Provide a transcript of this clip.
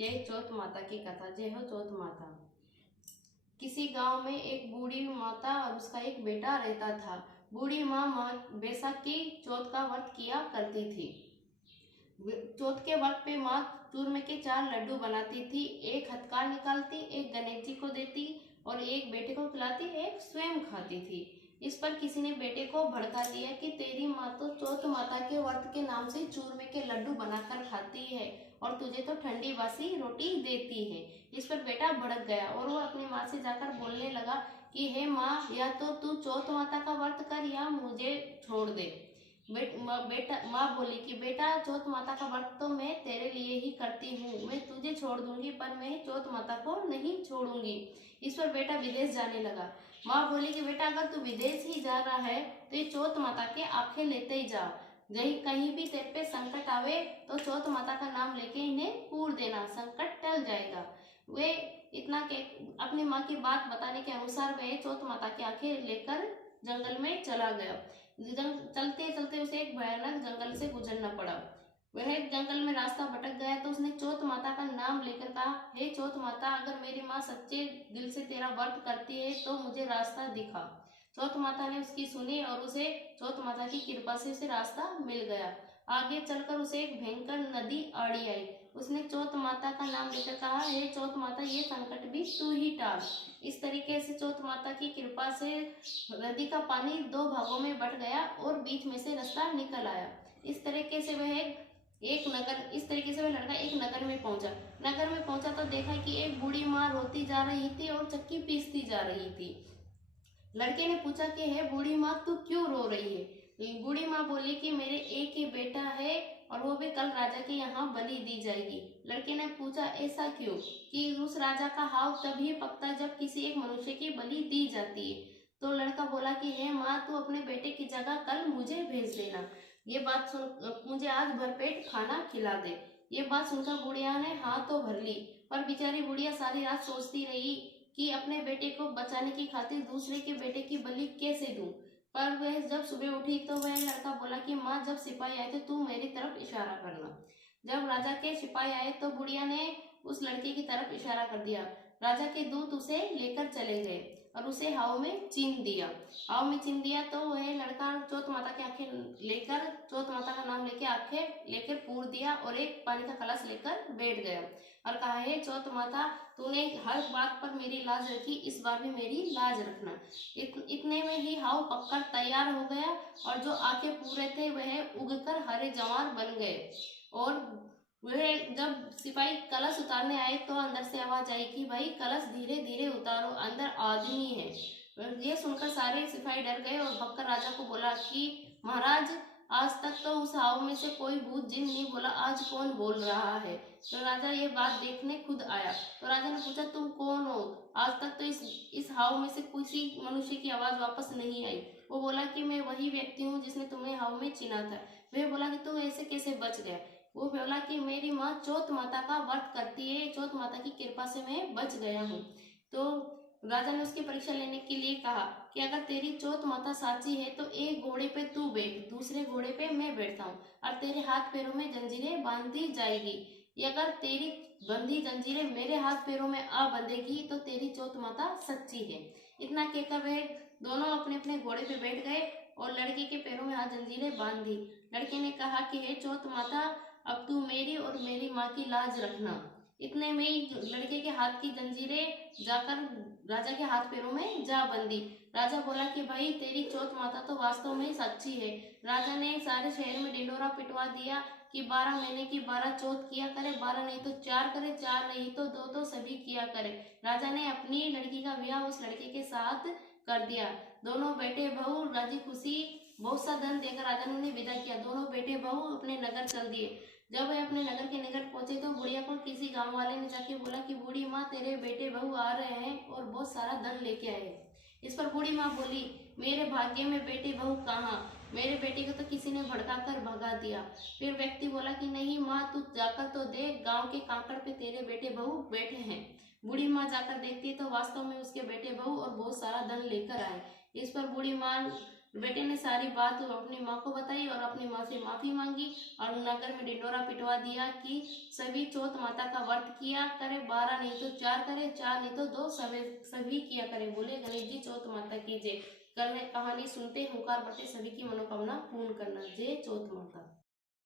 जय चौथ माता की कथा। जय हो चौथ माता। किसी गांव में एक बूढ़ी माता और उसका एक बेटा रहता था। बूढ़ी माँ बैसाख की चौथ का व्रत किया करती थी। चौथ के व्रत पे माँ चूरमे के 4 लड्डू बनाती थी। एक हथकार निकालती, एक गणेश जी को देती और एक बेटे को खिलाती, एक स्वयं खाती थी। इस पर किसी ने बेटे को भड़का दिया कि तेरी माँ तो चौथ माता के व्रत के नाम से चूरमे के लड्डू बनाकर खाती है और तुझे तो ठंडी बासी रोटी देती है। इस पर बेटा भड़क गया और वो अपनी माँ से जाकर बोलने लगा कि हे माँ, या तो तू चौथ माता का व्रत कर या मुझे छोड़ दे। माँ बोली कि बेटा, चौथ माता का व्रत तो मैं तेरे लिए ही करती हूँ, मैं तुझे छोड़ दूंगी पर मैं चौथ माता को नहीं छोड़ूंगी। इस पर बेटा विदेश जाने लगा। माँ बोली कि बेटा, अगर तू विदेश ही जा रहा है तो ये चौथ माता के आंखें लेते ही जा। कहीं भी तेरे पे संकट आवे तो चौथ माता का नाम लेके इन्हें पूर देना, संकट टल जाएगा। वे इतना के अपनी माँ की बात बताने के अनुसार वह चौथ माता की आंखें लेकर जंगल में चला गया। चलते चलते उसे एक भयानक जंगल से गुजरना पड़ा। वह जंगल में रास्ता भटक गया तो उसने चौथ माता का नाम लेकर कहा, हे चौथ माता, अगर मेरी माँ सच्चे दिल से तेरा व्रत करती है तो मुझे रास्ता दिखा। चौथ माता ने उसकी सुनी और उसे चौथ माता की कृपा से उसे रास्ता मिल गया। आगे चलकर उसे एक भयंकर नदी आड़ी आई। उसने चौथ माता का नाम लेकर कहा, हे चौथ माता, ये संकट भी तू ही टाल। इस तरीके से चौथ माता की कृपा से नदी का पानी 2 भागों में बट गया और बीच में से रास्ता निकल आया। इस तरीके से वह लड़का एक नगर में पहुंचा। नगर में पहुंचा तो देखा कि एक बूढ़ी माँ रोती जा रही थी और चक्की पीसती जा रही थी। लड़के ने पूछा कि हे बूढ़ी माँ, तू क्यों रो रही है? बूढ़ी माँ बोली कि मेरे एक ही बेटा है और वो भी कल राजा के यहाँ बलि दी जाएगी। लड़के ने पूछा, ऐसा क्यों? कि उस राजा का हाव तभी पकता जब किसी एक मनुष्य की बलि दी जाती है। तो लड़का बोला कि हे माँ, तू अपने बेटे की जगह कल मुझे भेज देना। ये बात सुन मुझे आज भरपेट खाना खिला दे। ये बात सुनकर बुढ़िया ने हाथ तो भर ली, पर बेचारी बुढ़िया सारी रात सोचती रही कि अपने बेटे को बचाने की खातिर दूसरे के बेटे की बलि कैसे दूं। पर वह जब सुबह उठी तो वह लड़का बोला कि माँ, जब सिपाही आए थे तू मेरी तरफ इशारा करना। जब राजा के सिपाही आए तो बुढ़िया ने उस लड़के की तरफ इशारा कर दिया। राजा के दूत उसे लेकर चले गए और उसे हाव में चीन दिया तो वह लड़का चौथ माता की आंखें लेकर, चौथ माता का नाम लेके आंखें लेकर पूर दिया और एक पानी का कलश लेकर बैठ गया और कहा, हे चौथ माता, तूने हर बात पर मेरी लाज रखी, इस बार भी मेरी लाज रखना। इतने में ही हाव पककर तैयार हो गया और जो आंखें पूरे थे वह उगकर हरे जवार बन गए। और वह जब सिपाही कलश उतारने आए तो अंदर से आवाज आई कि भाई, कलश धीरे धीरे उतारो, अंदर आदमी है। ये सुनकर सारे सिपाही डर गए और भक्कर राजा को बोला कि महाराज, आज तक तो उस हाव में से कोई भूत जिन नहीं बोला, आज कौन बोल रहा है? तो राजा ये बात देखने खुद आया। तो राजा ने पूछा, तुम कौन हो? आज तक तो इस हाव में से किसी मनुष्य की आवाज वापस नहीं आई। वो बोला कि मैं वही व्यक्ति हूँ जिसने तुम्हें हाव में चीना था। वह बोला कि तुम ऐसे कैसे बच गया? वो बोला कि मेरी माँ चौथ माता का व्रत करती है, चौथ माता की कृपा से मैं बच गया हूँ। तो राजा ने उसकी परीक्षा लेने के लिए कहा कि अगर तेरी चौथ माता साची है तो एक घोड़े पे तू बैठ, दूसरे घोड़े पे मैं बैठता हूँ और तेरे हाथ पैरों में जंजीरें बांधी जाएगी। अगर तेरी बंधी जंजीरें मेरे हाथ पैरों में आ बंधेगी तो तेरी चौथ माता सच्ची है। इतना कहकर वे दोनों अपने अपने घोड़े पे बैठ गए और लड़के के पैरों में हाथ जंजीरें बांध दी। लड़के ने कहा कि हे चौथ माता, अब तू मेरी और मेरी माँ की लाज रखना। इतने में ही लड़के के हाथ की जंजीरें जाकर राजा के हाथ पैरों में जा बंधी। राजा बोला कि भाई, तेरी चौथ माता तो वास्तव में सच्ची है। राजा ने सारे शहर में ढिंडोरा पिटवा दिया कि 12 महीने की 12 चौथ किया करे, 12 नहीं तो 4 करे, 4 नहीं तो 2 तो सभी किया करे। राजा ने अपनी लड़की का ब्याह उस लड़के के साथ कर दिया। दोनों बेटे बहू राजी खुशी बहुत सा धन देकर राजा ने उन्हें विदा किया। दोनों बेटे बहू अपने नगर चल दिए। जब वे अपने नगर के निकट पहुंचे तो बुढ़िया को किसी गांव वाले ने जाके बोला कि बूढ़ी माँ, तेरे बेटे बहू आ रहे हैं और बहुत सारा धन लेके आए हैं। इस पर बूढ़ी माँ बोली, मेरे भाग्य में बेटे बहू कहाँ? मेरे बेटे को तो किसी ने भड़का कर भगा दिया। फिर व्यक्ति बोला कि नहीं माँ, तू जाकर तो देख, गांव के कांकड़ पे तेरे बेटे बहू बैठे हैं। बूढ़ी माँ जाकर देखती तो वास्तव में उसके बेटे बहू और बहुत सारा धन लेकर आए। इस पर बूढ़ी माँ बेटे ने सारी बात अपनी माँ को बताई और अपनी माँ से माफी मांगी और नगर में ढिंडोरा पिटवा दिया कि सभी चौथ माता का व्रत किया करे, 12 नहीं तो 4 करे, 4 नहीं तो 2 सभी किया करे। बोले गणेश जी चौथ माता की जय। कल कहानी सुनते हुंकार बटे सभी की मनोकामना पूर्ण करना। जय चौथ माता।